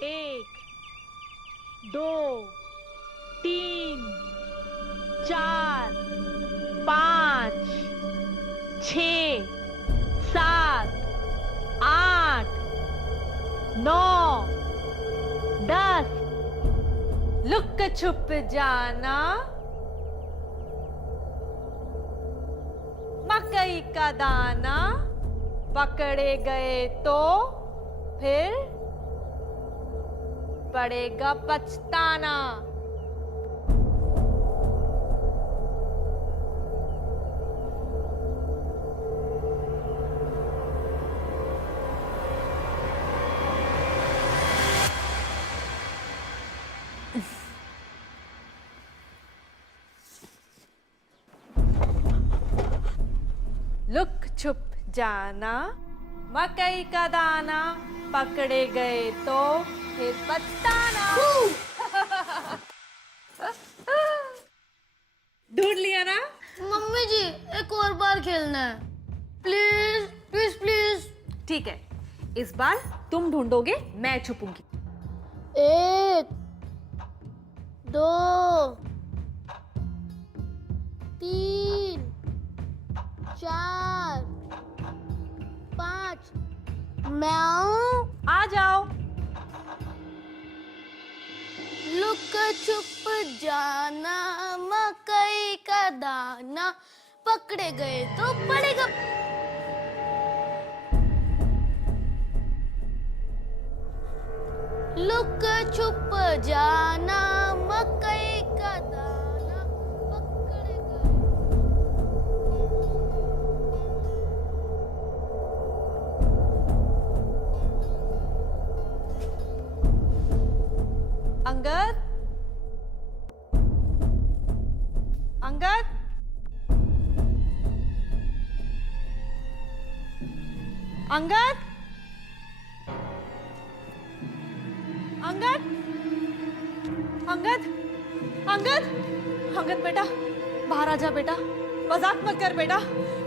एक, दो, तीन, चार, पाँच, छः, सात, आठ, नौ, 10। लुक छुप जाना, मकई का दाना, पकड़े गए तो फिर पड़ेगा पछताना। लुक छुप जाना, मकई का दाना, पकड़े गए तो फिर पछताना। ढूंढ लिया ना? मम्मी जी एक और बार खेलना है, प्लीज प्लीज प्लीज। ठीक है, इस बार तुम ढूंढोगे, मैं छुपूंगी। 1, 2, 3, 4, 5। मैं आऊं? आ जाओ। लुक छुप जाना, मकई का दाना, पकड़े गए तो पड़ेगा। लुक छुप जाना, मकई का दाना, पकड़े गए। अंगद, अंगद, अंगद, अंगद, अंगद, अंगद, अंगद बेटा, बाहर आ जा बेटा, मजाक मत कर बेटा,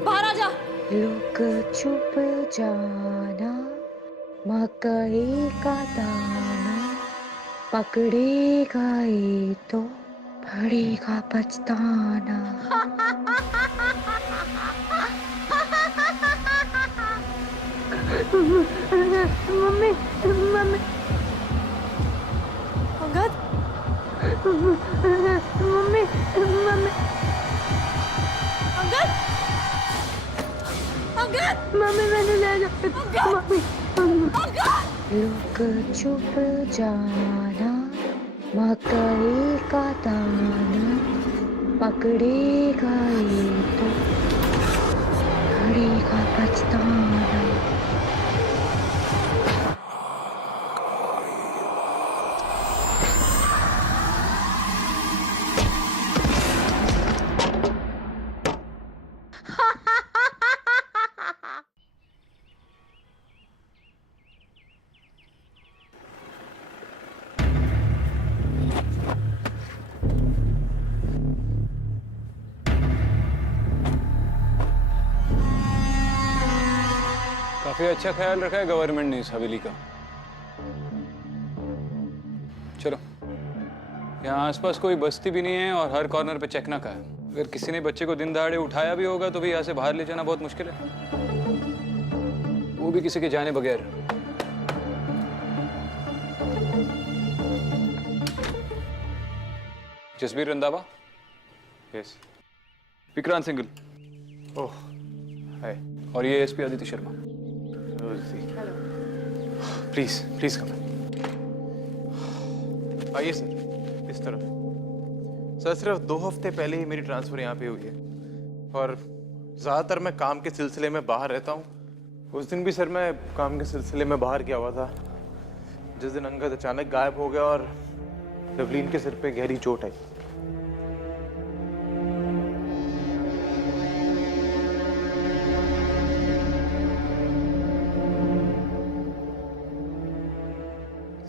बाहर आ जा। लुक छुप जाना, मकई का दाना, पकड़े गए तो पड़ेगा पछताना। Mummy mummy, Angad, mummy mummy, Angad, Angad, mummy मैंने ले जा। मम्मी अंगद। लुक छुप जाना, मकई का दाना, पकड़े गए तो पड़ेगा पछताना। काफी अच्छा ख्याल रखा है गवर्नमेंट ने इस हवेली का। चलो, यहाँ आसपास कोई बस्ती भी नहीं है और हर कॉर्नर पे चेक नाका है। अगर किसी ने बच्चे को दिन दहाड़े उठाया भी होगा तो भी यहाँ से बाहर ले जाना बहुत मुश्किल है, वो भी किसी के जाने बगैर। जसबीर रंधावा। यस। विक्रांत सिंघल। ओह हाय। और ये SP Aditya Sharma. Please please come. आइए सर, इस तरफ। सर सिर्फ 2 हफ्ते पहले ही मेरी ट्रांसफर यहाँ पे हुई है और ज़्यादातर मैं काम के सिलसिले में बाहर रहता हूँ। उस दिन भी सर मैं काम के सिलसिले में बाहर गया हुआ था जिस दिन अंगद अचानक गायब हो गया और लवलीन के सिर पे गहरी चोट आई।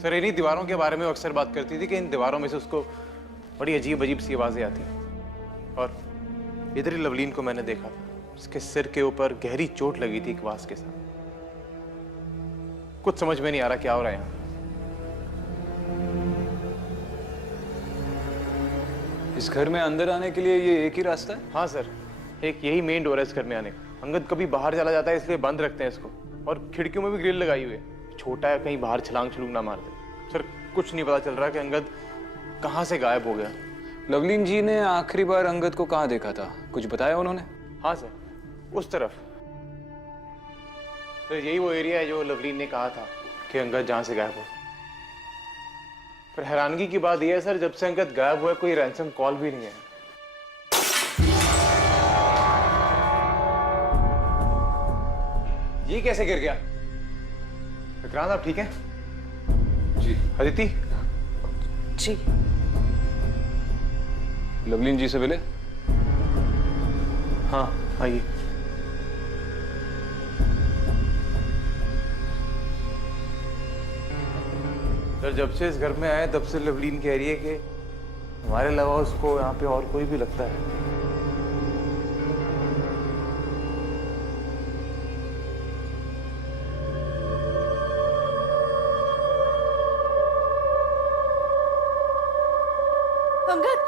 सर इन्हीं दीवारों के बारे में अक्सर बात करती थी कि इन दीवारों में से उसको बड़ी अजीब अजीब सी आवाजें आती और इधर ही लवलीन को मैंने देखा था, उसके सिर के ऊपर गहरी चोट लगी थी एक वास के साथ। कुछ समझ में नहीं आ रहा क्या हो रहा है यहाँ। इस घर में अंदर आने के लिए ये एक ही रास्ता है? हाँ सर, एक यही मेन डोर है इस घर में आने का। अंगद कभी बाहर चला जाता है इसलिए बंद रखते हैं इसको, और खिड़कियों में भी ग्रिल लगाई हुई है। छोटा है, कहीं बाहर छलांग छलूंग ना मार दे। सर कुछ नहीं पता चल रहा कि अंगद कहाँ से गायब हो गया। लवलीन जी ने आखिरी बार अंगद को कहाँ देखा था, कुछ बताया उन्होंने? हाँ सर, उस तरफ। तो यही वो एरिया है जो लवलीन ने कहा था कि अंगद जहाँ से गायब हो। पर हैरानगी की बात यह है सर, जब से अंगद गायब हुआ है कोई रैंसम कॉल भी नहीं है। ये कैसे गिर गया? विक्रांत आप ठीक हैं? जी। अदिति? जी। लवलीन जी से मिले? हाँ आइए। सर जब से इस घर में आए तब से लवलीन कह रही है कि हमारे अलावा उसको यहाँ पे और कोई भी लगता है। अंगद,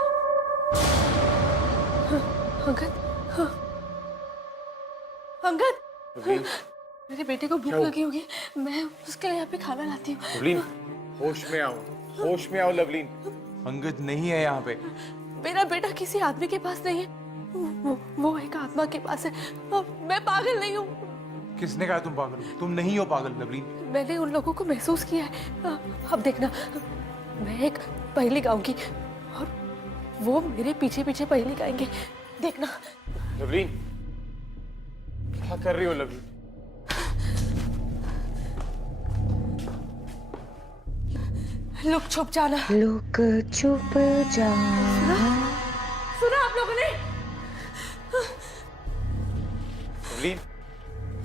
अंगद, अंगद, लवलीन, मेरे बेटे को भूख लगी होगी, मैं उसके लिए यहाँ पे खाना लाती हूँ। लवलीन, होश में आओ, होश में आओ लवलीन। अंगद नहीं है यहाँ पे। मेरा बेटा किसी आदमी के पास नहीं है, वो एक आत्मा के पास है। मैं पागल नहीं हूँ। किसने कहा तुम पागल हो? तुम नहीं हो पागल लवलीन। मैंने उन लोगों को महसूस किया है। अब देखना, मैं एक पहेली गाऊंगी और वो मेरे पीछे पीछे पहेली गाएंगे, देखना। लवलीन, क्या कर रही हो लवलीन? लुक छुप जाना। लुक छुप जाना। सुना आप लोगों ने? लवलीन,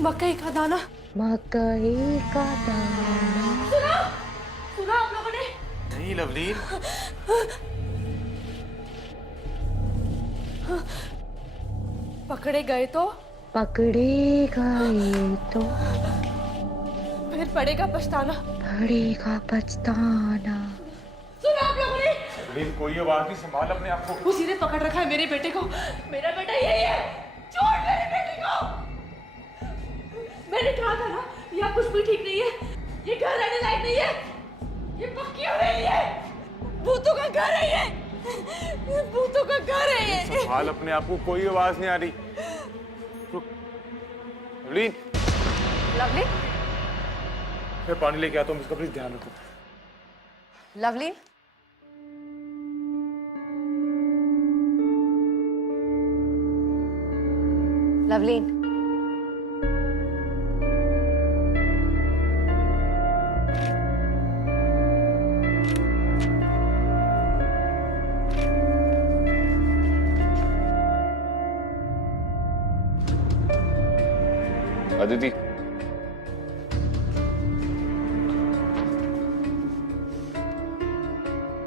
मकई का दाना। मकई का दाना। सुना आप लोगों ने? नहीं लवलीन। पकड़े गए तो पकड़े गए तो फिर पड़ेगा पछताना। पड़ेगा पछताना। सुना आप लोगों ने? लवलीन कोई आवाज नहीं, संभाल अपने आप को। उसी ने पकड़ रखा है मेरे बेटे को। मेरा बेटा यही है, छोड़ मेरे बेटे को। मैंने कहा था ना, यहाँ कुछ भी ठीक नहीं है, ये घर रहने लायक नहीं है, ये पक्की हो रही है, भूतों का घर है ये, भूतों का घर है ये। संभाल अपने आप को, कोई आवाज नहीं आ रही। रुक। लवलीन, लवली, मैं पानी लेके आता हूँ, इसका प्लीज ध्यान रखो। लवली, लवलीन, अदिति,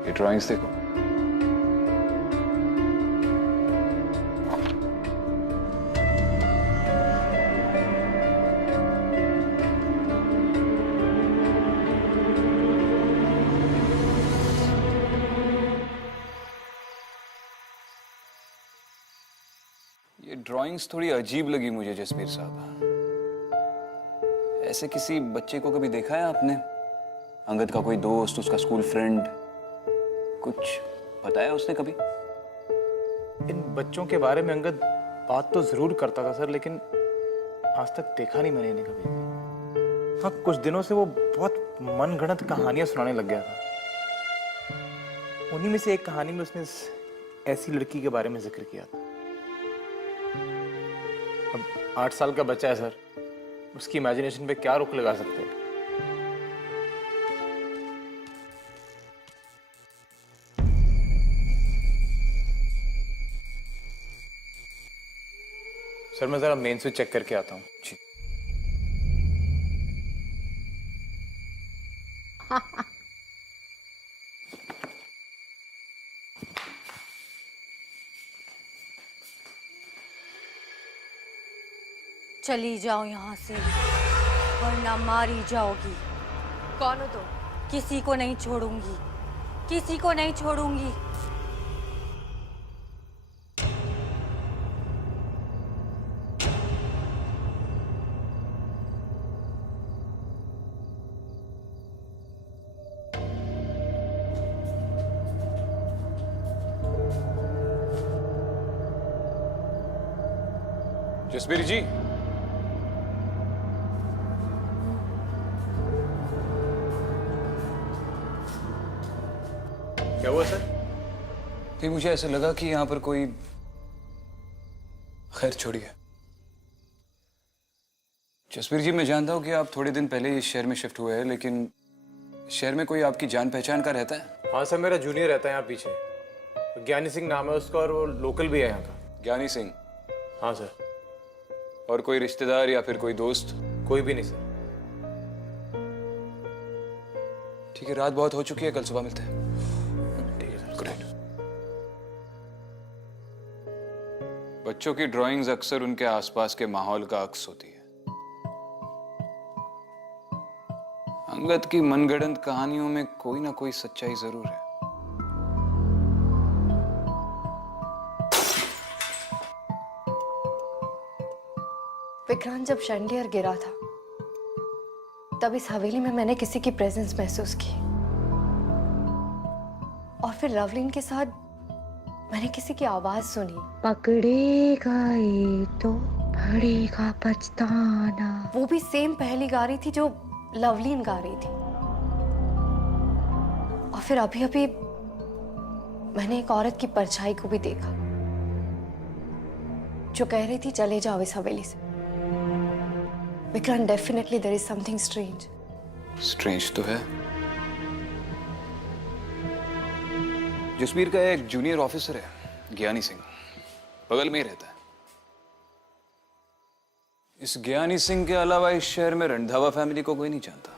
ये ड्राइंग्स देखो। ये ड्राइंग्स थोड़ी अजीब लगी मुझे जसबीर साहब। ऐसे किसी बच्चे को कभी देखा है आपने? अंगद का कोई दोस्त, उसका स्कूल फ्रेंड, कुछ बताया उसने कभी? इन बच्चों के बारे में अंगद बात तो जरूर करता था सर, लेकिन आज तक देखा नहीं मैंने इन्हें कभी। हाँ, कुछ दिनों से वो बहुत मनगढ़ंत कहानियां सुनाने लग गया था। उन्हीं में से एक कहानी में उसने ऐसी लड़की के बारे में जिक्र किया था। अब 8 साल का बच्चा है सर, उसकी इमेजिनेशन पे क्या रोक लगा सकते हैं? सर मैं जरा मेन स्विच चेक करके आता हूँ। जी। चली जाओ यहाँ से वरना मारी जाओगी। कौन हो तुम? किसी को नहीं छोड़ूंगी, किसी को नहीं छोड़ूंगी। जसबीर जी, क्या हुआ सर? नहीं मुझे ऐसा लगा कि यहां पर कोई, खैर छोड़िए। जसबीर जी, मैं जानता हूं कि आप थोड़े दिन पहले इस शहर में शिफ्ट हुए हैं, लेकिन शहर में कोई आपकी जान पहचान का रहता है? हाँ सर, मेरा जूनियर रहता है यहाँ पीछे, ज्ञानी सिंह नाम है उसका, और वो लोकल भी है यहाँ का। ज्ञानी सिंह? हाँ सर। और कोई रिश्तेदार या फिर कोई दोस्त? कोई भी नहीं सर। ठीक है, रात बहुत हो चुकी है, कल सुबह मिलते हैं। ठीक है सर। Good night. बच्चों की ड्राइंग्स अक्सर उनके आसपास के माहौल का अक्स होती है। अंगद की मनगढ़ंत कहानियों में कोई ना कोई सच्चाई जरूर है। विक्रांत जब शैंडियर गिरा था तब इस हवेली में मैंने किसी की प्रेजेंस महसूस की, और फिर लवलीन के साथ मैंने किसी की आवाज सुनी। पकड़े गए तो पड़ेगा पछताना। वो भी सेम पहली गा रही थी जो लवलीन गा रही थी। और फिर अभी अभी मैंने एक औरत की परछाई को भी देखा जो कह रही थी चले जाओ इस हवेली से। Vikrant, definitely there is something strange. Strange तो है। जसबीर का एक जूनियर ऑफिसर है, ज्ञानी सिंह, बगल में ही रहता है। इस ज्ञानी सिंह के अलावा इस शहर में रंधावा फैमिली को कोई नहीं जानता।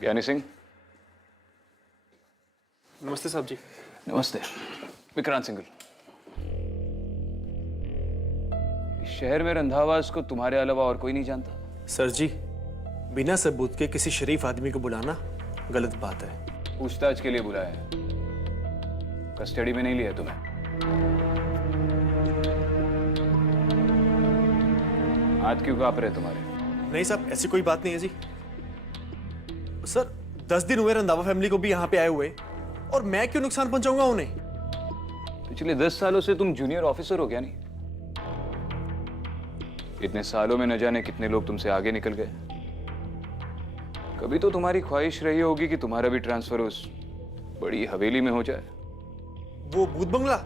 ज्ञानी सिंह। नमस्ते साहब जी। नमस्ते। विक्रांत सिंघल। इस शहर में रंधावास को तुम्हारे अलावा और कोई नहीं जानता? सर जी, बिना सबूत के किसी शरीफ आदमी को बुलाना गलत बात है। पूछताछ के लिए बुलाया है, कस्टडी में नहीं लिया तुम्हें। हाथ क्यों कांप रहे तुम्हारे? नहीं साहब, ऐसी कोई बात नहीं है जी। सर, 10 दिन हुए रंधावा फैमिली को भी यहाँ पे आए हुए, और मैं क्यों नुकसान पहुंचाऊंगा उन्हें? पिछले 10 सालों से तुम जूनियर ऑफिसर हो, क्या नहीं? इतने सालों में न जाने कितने लोग तुमसे आगे निकल गए। कभी तो तुम्हारी ख्वाहिश रही होगी कि तुम्हारा भी ट्रांसफर उस बड़ी हवेली में हो जाए। वो भूत बंगला?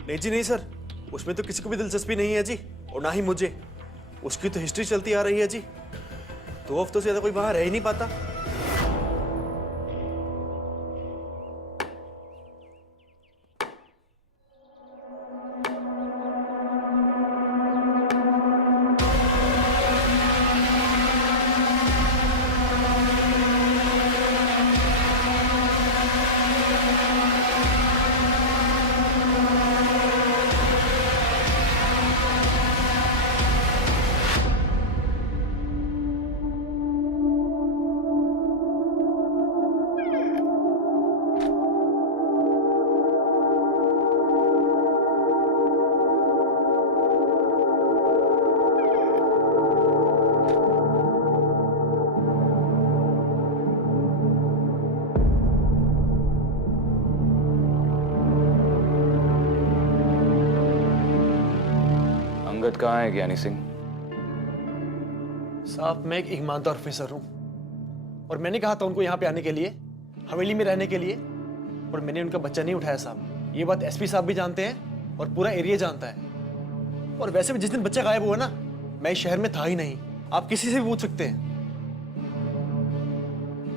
नहीं जी नहीं सर, उसमें तो किसी को भी दिलचस्पी नहीं है जी, और ना ही मुझे। उसकी तो हिस्ट्री चलती आ रही है जी। 2 हफ्तों से ज्यादा कोई वहां रह ही नहीं पाता। अंगद कहाँ है ज्ञानी सिंह? साहब, मैं एक ईमानदार ऑफिसर हूं, और मैंने कहा था उनको यहाँ पे आने के लिए, हवेली में रहने के लिए, और मैंने उनका बच्चा नहीं उठाया साहब। ये बात एसपी साहब भी जानते हैं और पूरा एरिया जानता है। और वैसे भी जिस दिन बच्चा गायब हुआ ना, मैं इस शहर में था ही नहीं। आप किसी से भी पूछ सकते हैं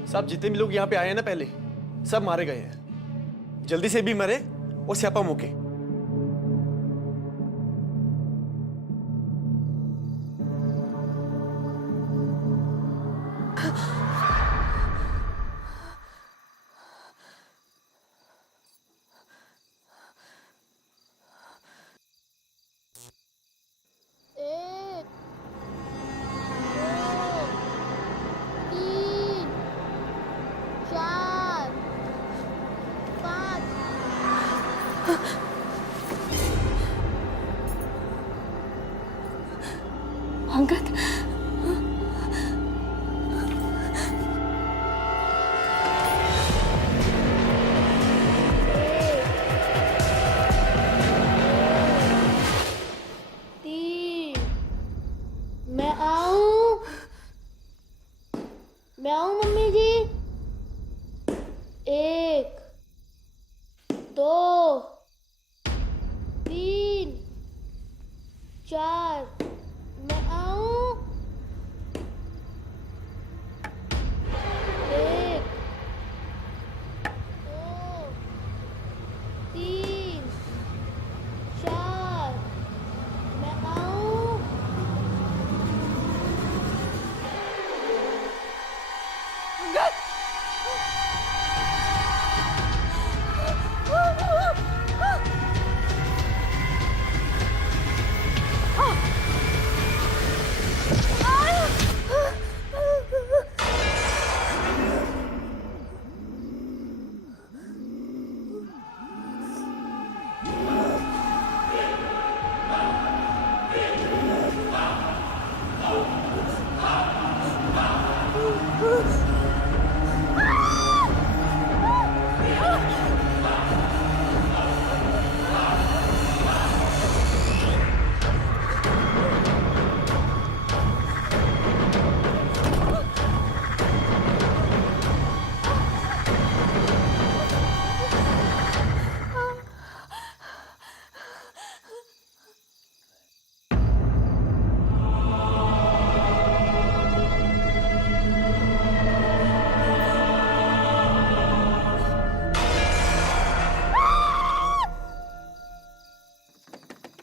साहब। जितने भी लोग यहाँ पे आए हैं ना पहले, सब मारे गए हैं, जल्दी से भी मरे और स्यापा मुके। मैं आऊं मम्मी जी। 1 2 3 4 मैं आऊं। 1 2 3 4 मैं आऊं।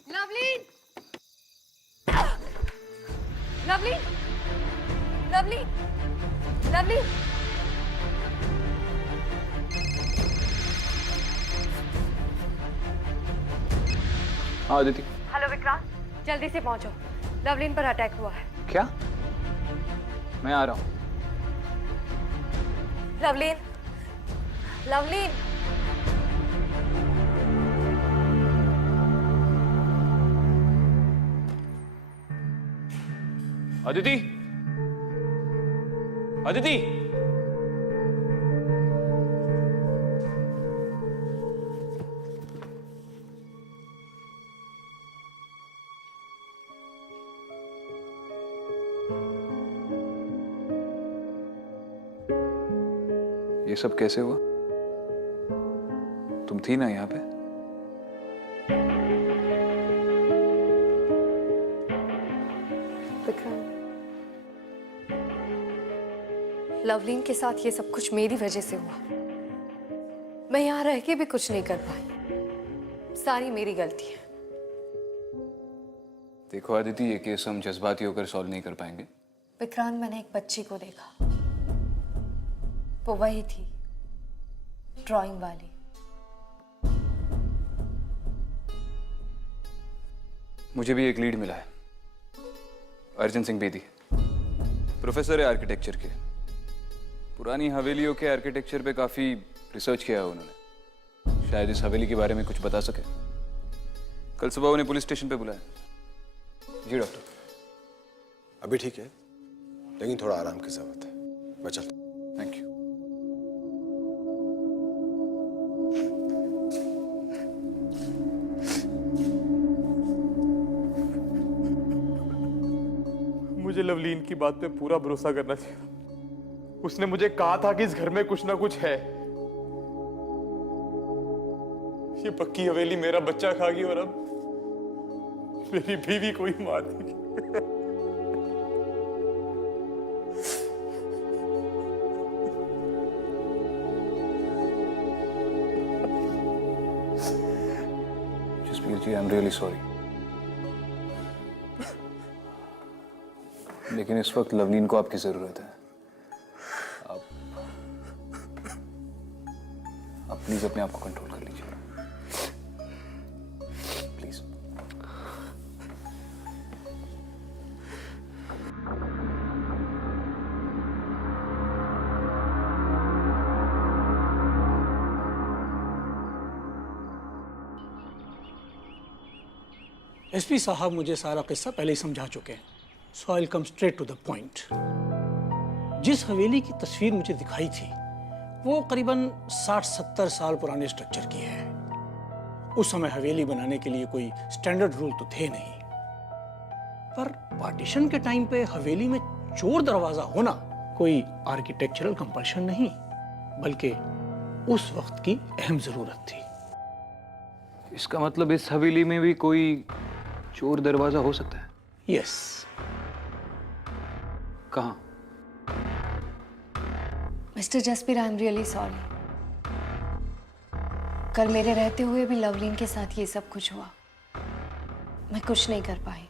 लवलीन, लवलीन, लवलीन, लवलीन। हाँ अदिति। हेलो विक्रांत, जल्दी से पहुंचो, लवलीन पर अटैक हुआ है। क्या? मैं आ रहा हूँ। लवलीन, लवलीन। अदिति, अदिति। ये सब कैसे हुआ? तुम थी ना यहाँ पे? विक्रांत, लवलीन के साथ ये सब कुछ मेरी वजह से हुआ। मैं यहाँ रह के भी कुछ नहीं कर पाई, सारी मेरी गलती है। देखो अदिति, ये केस हम जज्बाती होकर सॉल्व नहीं कर पाएंगे। विक्रांत, मैंने एक बच्ची को देखा, वो वही थी, ड्राइंग वाली। मुझे भी एक लीड मिला है, अर्जुन सिंह बेदी, प्रोफेसर है आर्किटेक्चर के। पुरानी हवेलियों के आर्किटेक्चर पे काफी रिसर्च किया है उन्होंने, शायद इस हवेली के बारे में कुछ बता सके। कल सुबह उन्हें पुलिस स्टेशन पे बुलाया। जी डॉक्टर। अभी ठीक है, लेकिन थोड़ा आराम की जरूरत है। मैं चलता हूं। Thank you. मुझे लवलीन की बात पे पूरा भरोसा करना चाहिए। उसने मुझे कहा था कि इस घर में कुछ ना कुछ है। ये पक्की हवेली मेरा बच्चा खा गई और अब मेरी बीवी को ही मार देगी। जसबीर जी, आई एम रियली सॉरी, लेकिन इस वक्त लवलीन को आपकी जरूरत है। आप प्लीज अपने आप को कंट्रोल कर लीजिए, प्लीज। एसपी साहब मुझे सारा किस्सा पहले ही समझा चुके हैं। So I will come straight to the point. जिस हवेली की तस्वीर मुझे दिखाई थी वो करीबन 60-70 साल पुराने स्ट्रक्चर की है। उस समय हवेली बनाने के लिए कोई स्टैंडर्ड रूल तो थे नहीं, पर पार्टीशन के टाइम पे हवेली में चोर दरवाजा होना कोई आर्किटेक्चरल कंपल्शन नहीं, बल्कि उस वक्त की अहम जरूरत थी। इसका मतलब इस हवेली में भी कोई चोर दरवाजा हो सकता है? यस। कहाँ? Mister Jasbir, I am really sorry. कल मेरे रहते हुए भी लवलीन के साथ ये सब कुछ हुआ। मैं कुछ नहीं कर पाई,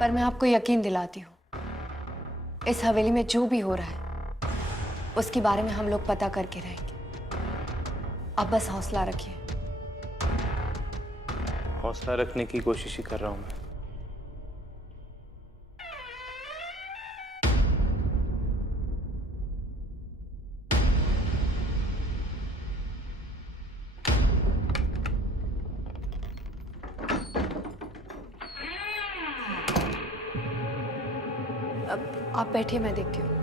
पर मैं आपको यकीन दिलाती हूँ, इस हवेली में जो भी हो रहा है उसके बारे में हम लोग पता करके रहेंगे। आप बस हौसला रखिए। हौसला रखने की कोशिश ही कर रहा हूं मैं। अब आप बैठिए, मैं देखती हूँ।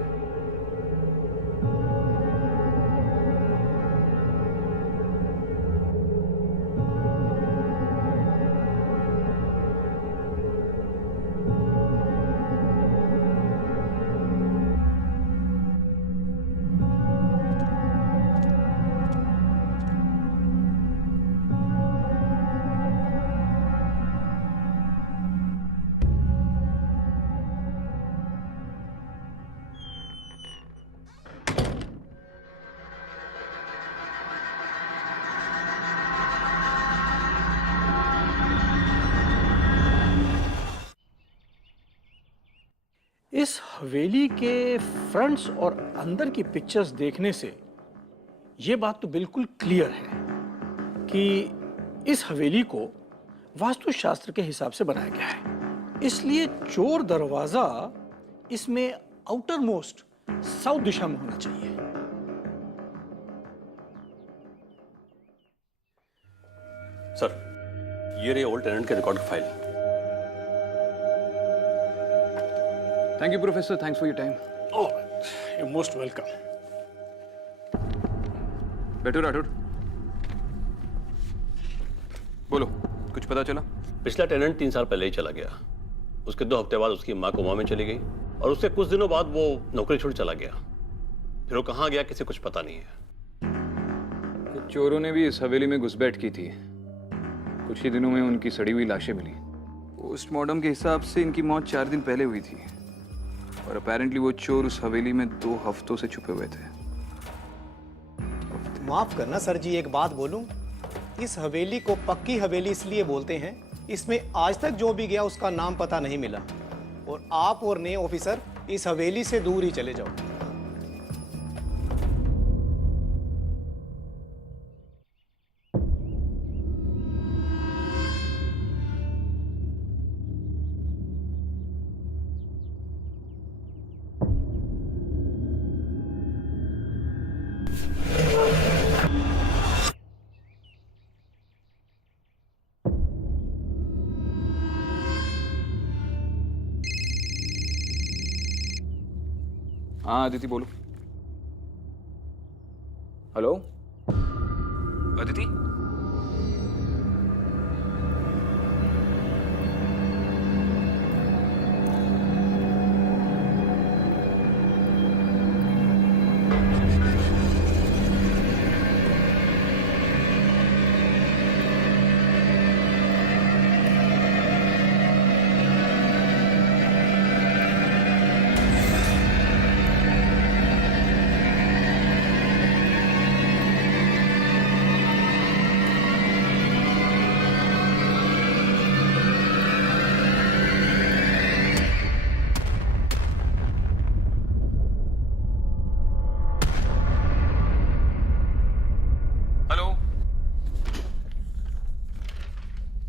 इस हवेली के फ्रंट्स और अंदर की पिक्चर्स देखने से ये बात तो बिल्कुल क्लियर है कि इस हवेली को वास्तुशास्त्र के हिसाब से बनाया गया है। इसलिए चोर दरवाजा इसमें आउटर मोस्ट साउथ दिशा में होना चाहिए। सर, ये रही ओल्ड टेनेंट के रिकॉर्ड की file. Thank you professor, thanks for your time. Oh, you most welcome. बैठो राठौड़, बोलो, कुछ पता चला? पिछला टेनेंट 3 साल पहले ही चला गया। उसके 2 हफ्ते बाद उसकी माँ कोमा में चली गई और उससे कुछ दिनों बाद वो नौकरी छोड़ चला गया। फिर वो कहाँ गया किसी कुछ पता नहीं है। कुछ चोरों ने भी इस हवेली में घुसपैठ की थी। कुछ ही दिनों में उनकी सड़ी हुई लाशें मिली। पोस्टमार्टम के हिसाब से इनकी मौत 4 दिन पहले हुई थी और अपेरेंटली वो चोर उस हवेली में 2 हफ्तों से छुपे हुए थे। माफ करना सर जी, एक बात बोलूं, इस हवेली को पक्की हवेली इसलिए बोलते हैं, इसमें आज तक जो भी गया उसका नाम पता नहीं मिला। और आप और नए ऑफिसर इस हवेली से दूर ही चले जाओ। हाँ अदिति बोलो। Hello Aditi,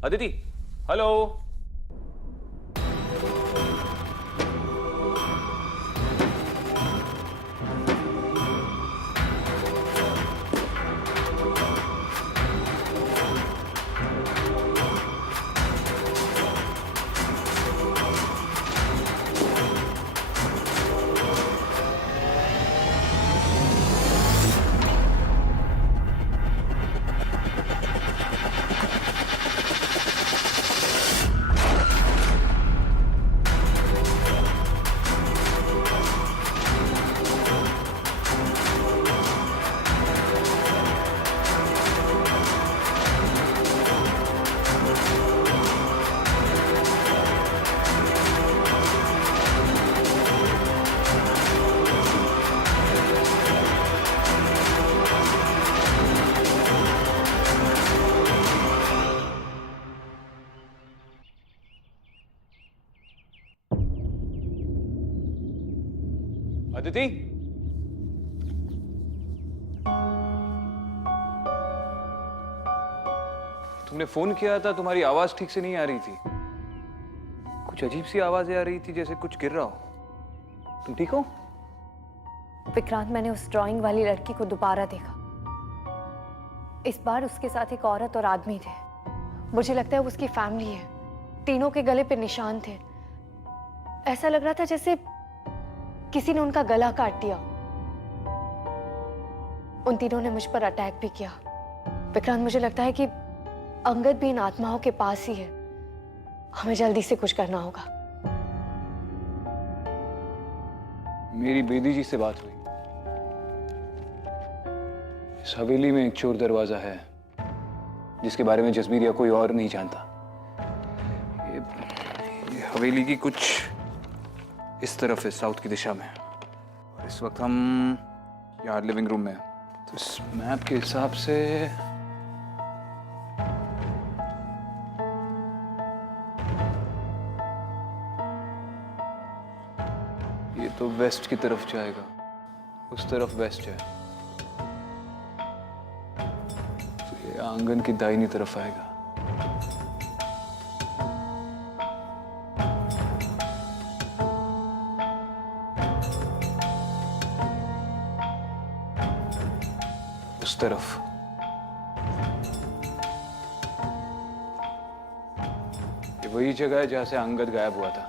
Aditi, hello. अदिति, तुमने फोन किया था, तुम्हारी आवाज ठीक से नहीं आ रही थी। कुछ अजीब सी आवाजें आ रही थी, जैसे कुछ गिर रहा हो। तुम ठीक हो? विक्रांत, मैंने उस ड्राइंग वाली लड़की को दोबारा देखा। इस बार उसके साथ एक औरत और आदमी थे। मुझे लगता है वो उसकी फैमिली है। तीनों के गले पे निशान थे। ऐसा लग रहा था जैसे किसी ने उनका गला काट दिया। उन तीनों ने मुझ पर अटैक भी किया। विक्रांत, मुझे लगता है कि अंगद भी इन आत्माओं के पास ही है। हमें जल्दी से कुछ करना होगा। मेरी बेदी जी से बात हुई। इस हवेली में एक चोर दरवाजा है जिसके बारे में जसबीर या कोई और नहीं जानता। ये हवेली की कुछ इस तरफ है, साउथ की दिशा में। और इस वक्त हम यहाँ लिविंग रूम में हैं। तो इस मैप के हिसाब से ये तो वेस्ट की तरफ जाएगा। उस तरफ वेस्ट है, तो ये आंगन की दाहिनी तरफ आएगा। उस तरफ ये वही जगह है जहां से अंगद गायब हुआ था।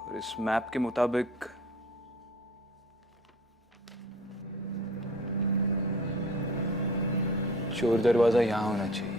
और इस मैप के मुताबिक चोर दरवाजा यहां होना चाहिए।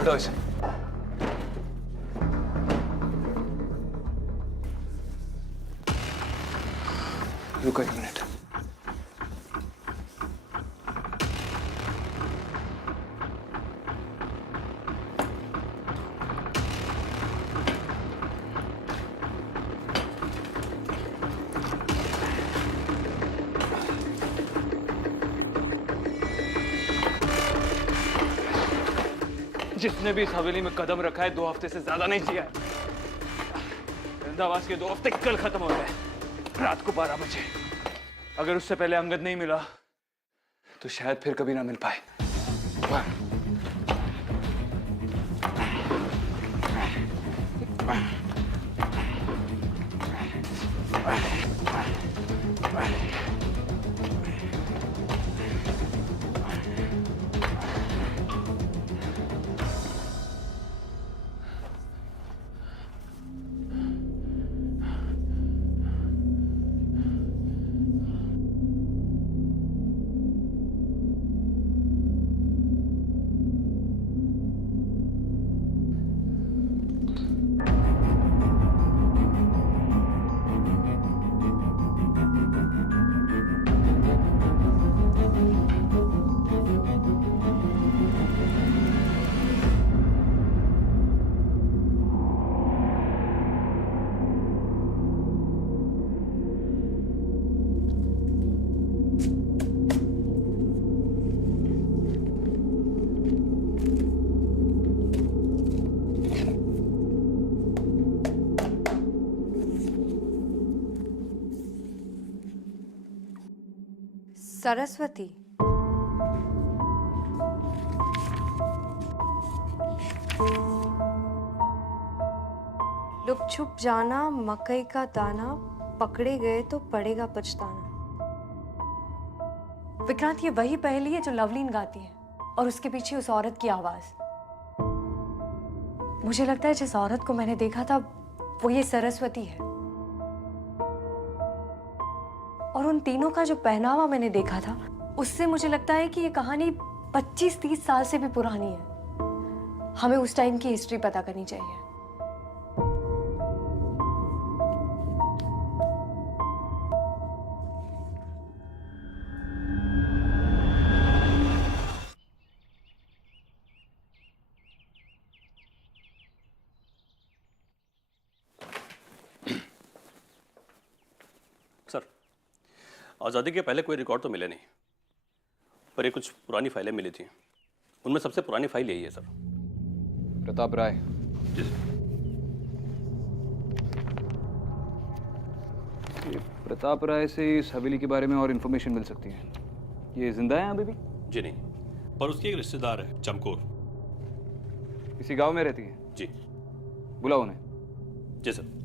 हटाओ इसे। रुको एक मिनट। जिसने भी इस हवेली में कदम रखा है 2 हफ्ते से ज्यादा नहीं जिया है। रंधावास के 2 हफ्ते कल खत्म हो गए, रात को 12 बजे। अगर उससे पहले अंगद नहीं मिला तो शायद फिर कभी ना मिल पाए। सरस्वती, लुप छुप जाना मकई का दाना, पकड़े गए तो पड़ेगा पछताना। विक्रांत, ये वही पहेली है जो लवलीन गाती है और उसके पीछे उस औरत की आवाज। मुझे लगता है जिस औरत को मैंने देखा था वो ये सरस्वती है। और उन तीनों का जो पहनावा मैंने देखा था, उससे मुझे लगता है कि ये कहानी 25-30 साल से भी पुरानी है। हमें उस टाइम की हिस्ट्री पता करनी चाहिए। सर, आज़ादी के पहले कोई रिकॉर्ड तो मिले नहीं, पर ये कुछ पुरानी फाइलें मिली थी। उनमें सबसे पुरानी फाइल यही है सर। प्रताप राय। जी सर। ये प्रताप राय से इस हवेली के बारे में और इन्फॉर्मेशन मिल सकती है। ये जिंदा है अभी भी? जी नहीं, पर उसकी एक रिश्तेदार है चमकोर। इसी गांव में रहती है? जी। बुलाओ उन्हें। जी सर।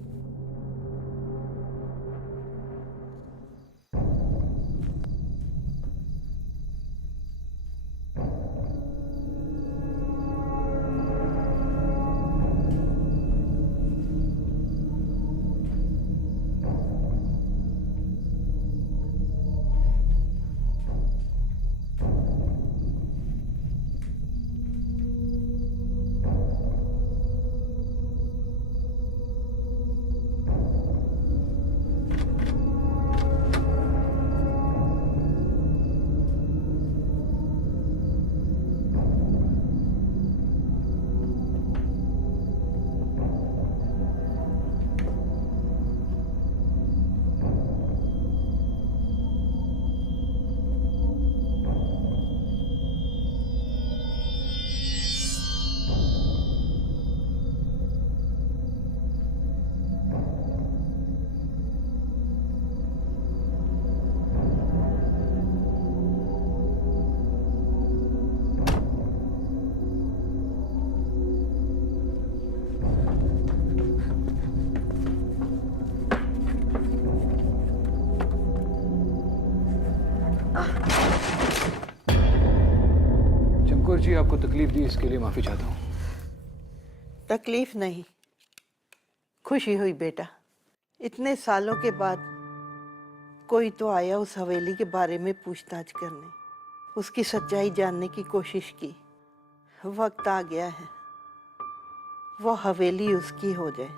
चमकोर जी, आपको तकलीफ दी इसके लिए माफी चाहता हूँ। तकलीफ नहीं, खुशी हुई बेटा। इतने सालों के बाद कोई तो आया उस हवेली के बारे में पूछताछ करने, उसकी सच्चाई जानने की कोशिश की। वक्त आ गया है वो हवेली उसकी हो जाए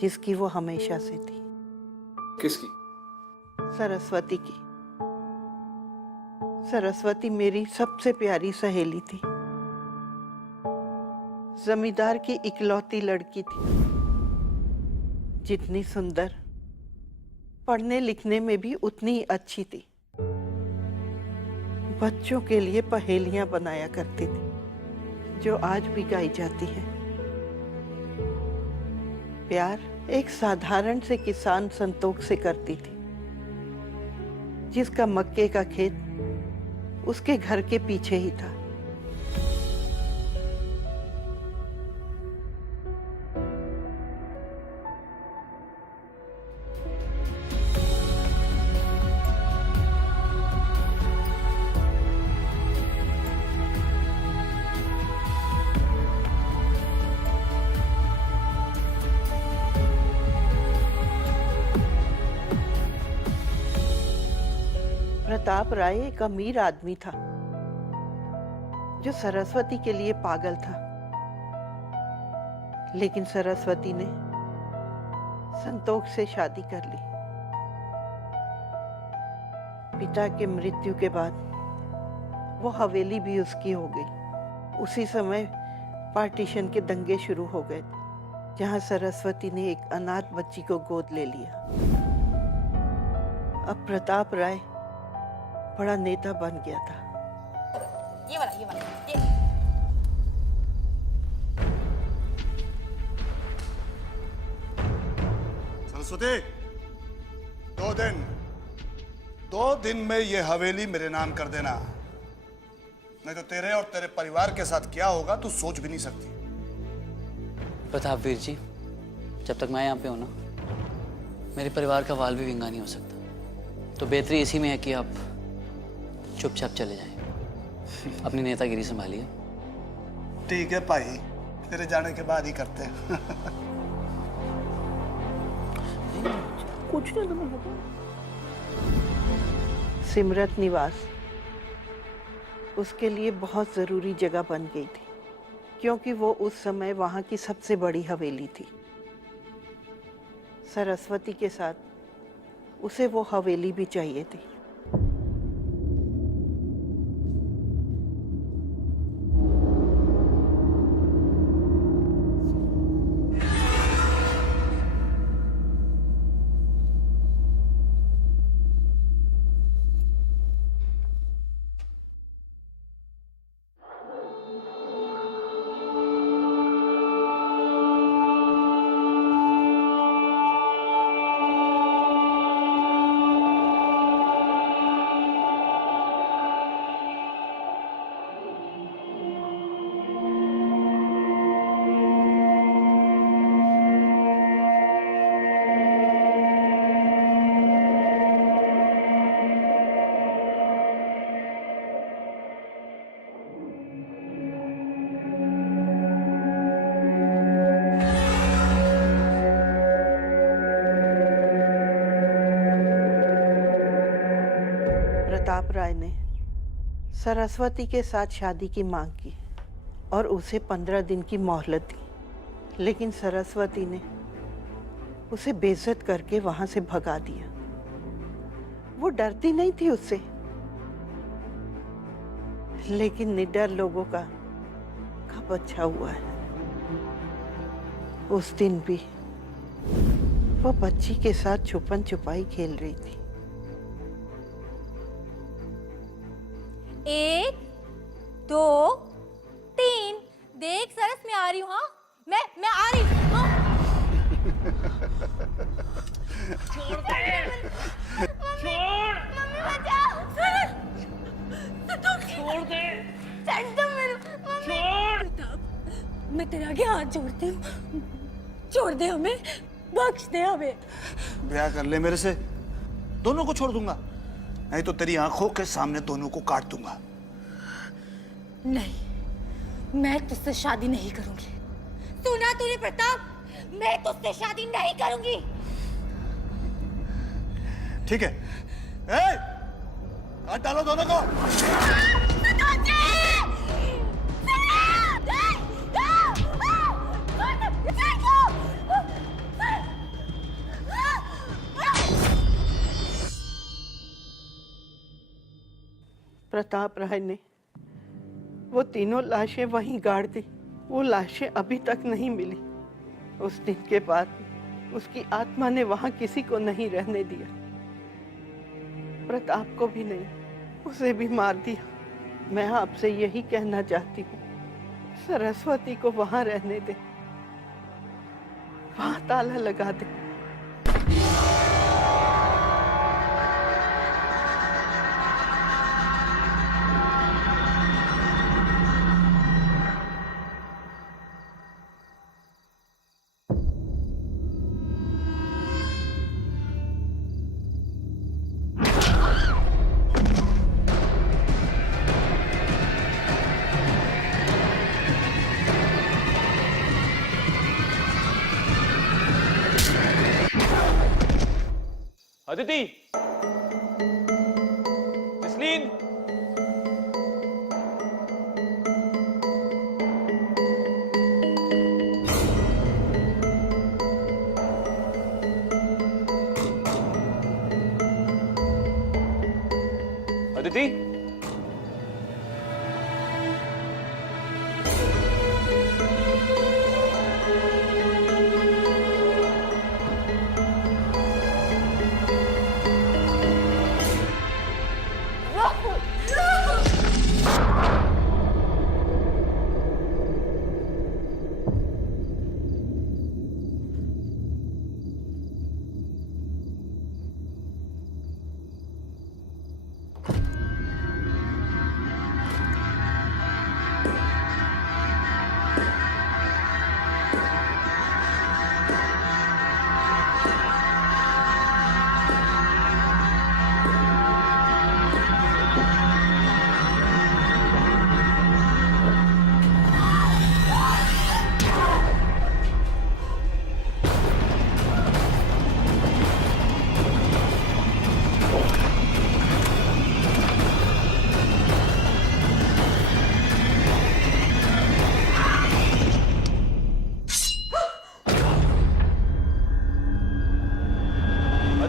जिसकी वो हमेशा से थी। किसकी? सरस्वती की। सरस्वती मेरी सबसे प्यारी सहेली थी, जमींदार की इकलौती लड़की थी। जितनी सुंदर, पढ़ने लिखने में भी उतनी ही अच्छी थी। बच्चों के लिए पहेलियां बनाया करती थी जो आज भी गाई जाती हैं। प्यार एक साधारण से किसान संतोष से करती थी, जिसका मक्के का खेत उसके घर के पीछे ही था। प्रताप राय एक अमीर आदमी था जो सरस्वती के लिए पागल था, लेकिन सरस्वती ने संतोष से शादी कर ली। पिता के मृत्यु के बाद वो हवेली भी उसकी हो गई। उसी समय पार्टीशन के दंगे शुरू हो गए, जहां सरस्वती ने एक अनाथ बच्ची को गोद ले लिया। अब प्रताप राय बड़ा नेता बन गया था। ये वाला ये सरस्वती, 2 दिन में ये हवेली मेरे नाम कर देना, नहीं तो तेरे और तेरे परिवार के साथ क्या होगा तू सोच भी नहीं सकती। प्रताप वीर जी, जब तक मैं यहाँ पे हूँ ना, मेरे परिवार का वाल भी विंगा नहीं हो सकता। तो बेहतरी इसी में है कि आप चुपचाप चले जाएं। अपनी नेतागिरी संभालिए। ठीक है भाई, तेरे जाने के बाद ही करते हैं। कुछ नहीं। सिमरत निवास उसके लिए बहुत ज़रूरी जगह बन गई थी, क्योंकि वो उस समय वहाँ की सबसे बड़ी हवेली थी। सरस्वती के साथ उसे वो हवेली भी चाहिए थी। प्रताप राय ने सरस्वती के साथ शादी की मांग की और उसे 15 दिन की मोहलत दी, लेकिन सरस्वती ने उसे बेइज्जत करके वहां से भगा दिया। वो डरती नहीं थी उससे, लेकिन निडर लोगों का कब अच्छा हुआ है। उस दिन भी वो बच्ची के साथ छुपन छुपाई खेल रही थी। 1 2 3 देख सरस, मैं आ रही हूँ। हाँ, मैं आ रही हूँ। हाँ। छोड़ दे, छोड़, मम्मी बचाओ, छोड़ दे, छੱਡ दो मेरे, छोड़। प्रताप, मैं तेरे आगे हाथ जोड़ती हूँ, छोड़ दे हमें, बख्श दे हमें। ब्याह कर ले मेरे से, दोनों को छोड़ दूंगा, नहीं तो तेरी आंखों के सामने दोनों को काट दूंगा। नहीं, मैं तुझसे शादी नहीं करूंगी। सुना तूने प्रताप, मैं तुझसे शादी नहीं करूंगी। ठीक है, ए, काट डालो दोनों को। प्रताप राय ने वो तीनों लाशें वहीं गाड़ दी। वो लाशें अभी तक नहीं मिली। उस दिन के बाद उसकी आत्मा ने वहां किसी को नहीं रहने दिया, प्रताप को भी नहीं, उसे भी मार दिया। मैं आपसे यही कहना चाहती हूँ, सरस्वती को वहां रहने दे, वहां ताला लगा दे। अदिति, जसलीन, अदिति,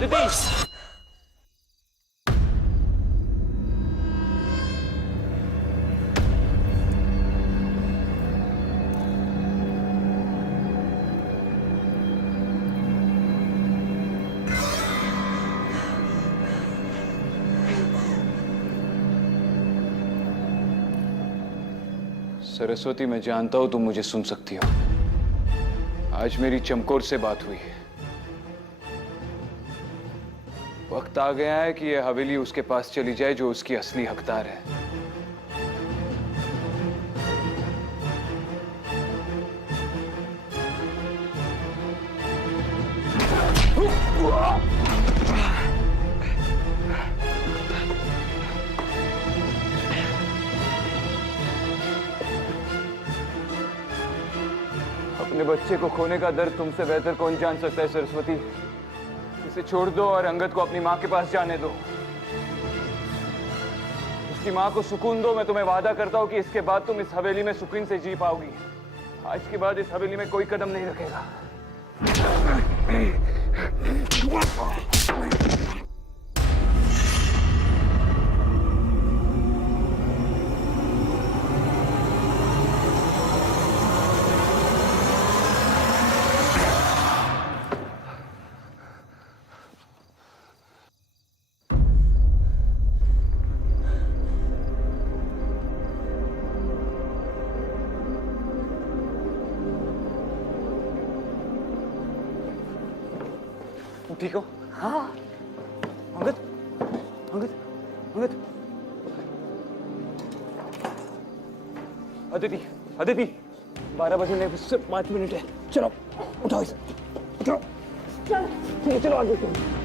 अदिति! सरस्वती, मैं जानता हूं तुम मुझे सुन सकती हो। आज मेरी चमकोर से बात हुई है। वक्त आ गया है कि यह हवेली उसके पास चली जाए जो उसकी असली हकदार है। अपने बच्चे को खोने का दर्द तुमसे बेहतर कौन जान सकता है सरस्वती। इसे छोड़ दो और अंगद को अपनी माँ के पास जाने दो। उसकी माँ को सुकून दो। मैं तुम्हें वादा करता हूँ कि इसके बाद तुम इस हवेली में सुकून से जी पाओगी। आज के बाद इस हवेली में कोई कदम नहीं रखेगा। ठीक हो? हाँ। अंगद, अंगद, अंगद। अदिति, अदिति, 12 बजने में सिर्फ 5 मिनट है। चलो, उठाओ इसे, उठाओ। चलो, चलो आगे चलो।